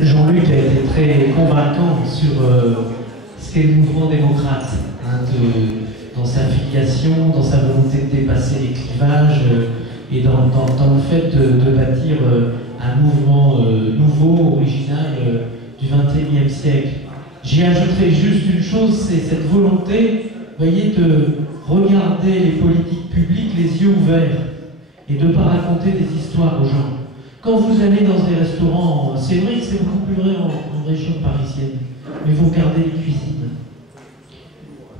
Jean-Luc a été très convaincant sur ce qu'est le mouvement démocrate, hein, dans sa filiation, dans sa volonté de dépasser les clivages et dans le fait de bâtir un mouvement nouveau, original du XXIe siècle. J'y ajouterai juste une chose, c'est cette volonté, voyez, de regarder les politiques publiques les yeux ouverts et de ne pas raconter des histoires aux gens. Quand vous allez dans des restaurants, c'est vrai que c'est beaucoup plus vrai en région parisienne, mais vous regardez les cuisines.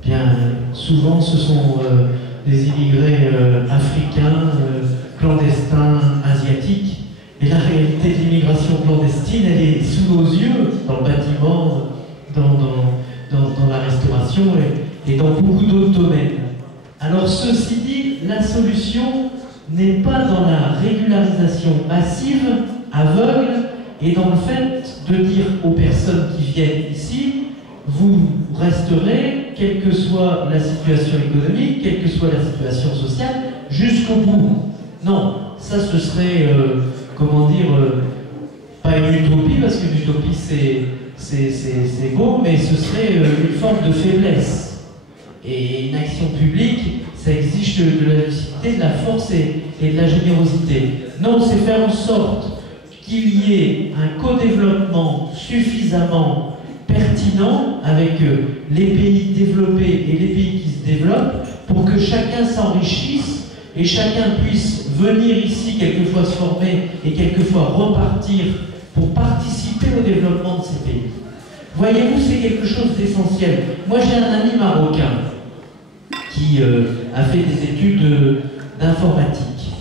Bien, souvent ce sont des immigrés africains, clandestins, asiatiques, et la réalité de l'immigration clandestine, elle est sous nos yeux, dans le bâtiment, dans la restauration et dans beaucoup d'autres domaines. Alors ceci dit, la solution n'est pas dans la régularisation massive, aveugle, et dans le fait de dire aux personnes qui viennent ici, vous resterez, quelle que soit la situation économique, quelle que soit la situation sociale, jusqu'au bout. Non, ça ce serait, comment dire, pas une utopie, parce que l'utopie c'est beau, mais ce serait une forme de faiblesse. Et une action publique, ça exige de la lucidité, de la force et de la générosité. Non, c'est faire en sorte qu'il y ait un co-développement suffisamment pertinent avec les pays développés et les pays qui se développent pour que chacun s'enrichisse et chacun puisse venir ici, quelquefois se former et quelquefois repartir pour participer au développement de ces pays. Voyez-vous, c'est quelque chose d'essentiel. Moi, j'ai un ami marocain qui a fait des études d'informatique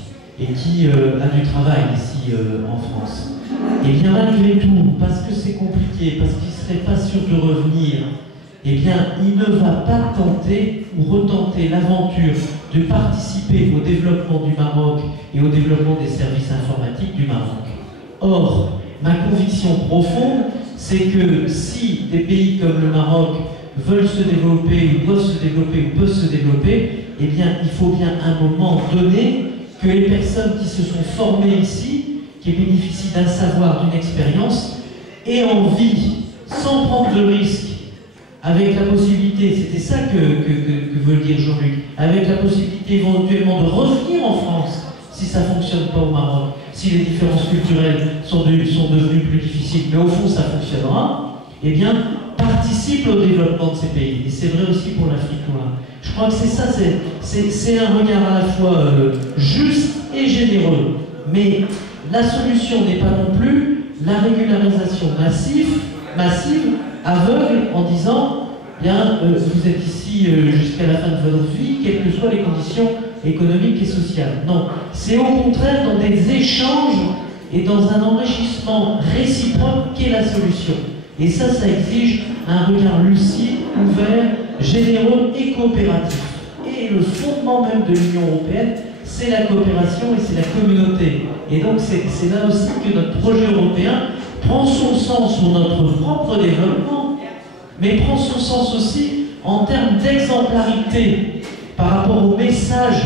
et qui a du travail ici en France. Et bien malgré tout, parce que c'est compliqué, parce qu'il ne serait pas sûr de revenir, eh bien il ne va pas tenter ou retenter l'aventure de participer au développement du Maroc et au développement des services informatiques du Maroc. Or, ma conviction profonde, c'est que si des pays comme le Maroc veulent se développer, ou doivent se développer, ou peuvent se développer, eh bien, il faut bien à un moment donné que les personnes qui se sont formées ici, qui bénéficient d'un savoir, d'une expérience, aient envie, sans prendre de risques, avec la possibilité, c'était ça que veut dire Jean-Luc, avec la possibilité éventuellement de revenir en France, si ça ne fonctionne pas au Maroc, si les différences culturelles sont devenues plus difficiles, mais au fond ça fonctionnera, eh bien, participe au développement de ces pays. Et c'est vrai aussi pour l'Afrique noire. Je crois que c'est ça, c'est un regard à la fois juste et généreux. Mais la solution n'est pas non plus la régularisation massive, aveugle, en disant, bien, vous êtes ici jusqu'à la fin de votre vie, quelles que soient les conditions économiques et sociales. Non, c'est au contraire dans des échanges et dans un enrichissement réciproque qu'est la solution. Et ça exige un regard lucide, ouvert, généreux et coopératif. Et le fondement même de l'Union européenne, c'est la coopération et c'est la communauté. Et donc c'est là aussi que notre projet européen prend son sens pour notre propre développement, mais prend son sens aussi en termes d'exemplarité par rapport au message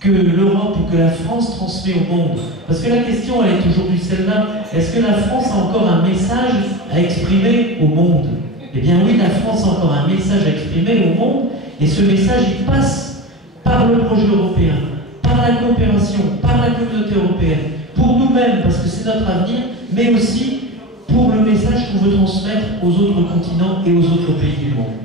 que l'Europe ou que la France transmet au monde. Parce que la question, elle est aujourd'hui celle-là, est-ce que la France a encore un message à exprimer au monde? Eh bien oui, la France a encore un message à exprimer au monde, et ce message, il passe par le projet européen, par la coopération, par la communauté européenne, pour nous-mêmes, parce que c'est notre avenir, mais aussi pour le message qu'on veut transmettre aux autres continents et aux autres pays du monde.